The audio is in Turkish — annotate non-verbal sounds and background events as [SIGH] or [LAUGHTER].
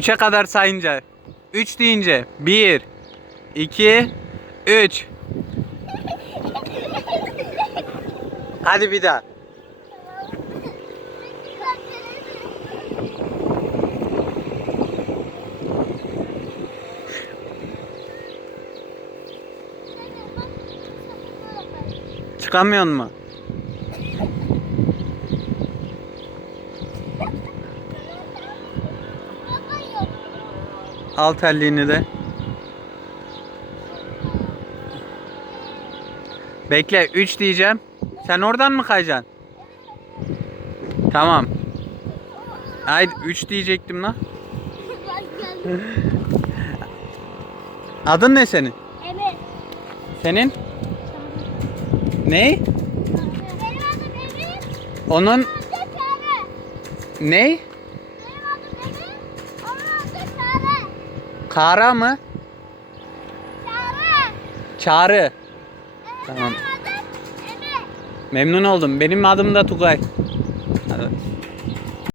3'e kadar sayınca. 3 deyince. 1, 2, 3. Hadi bir daha. Çıkamıyor mu? Al terliğini de. Bekle 3 diyeceğim. Sen oradan mı kayacaksın? Tamam. Haydi 3 diyecektim lan. [LAUGHS] Adın ne senin? Evet. Senin? Ne? Benim adım Emir. Onun ne? Sara mı? Çağrı. Çağrı. Tamam. Memnun oldum. Benim adım da Tugay. Evet.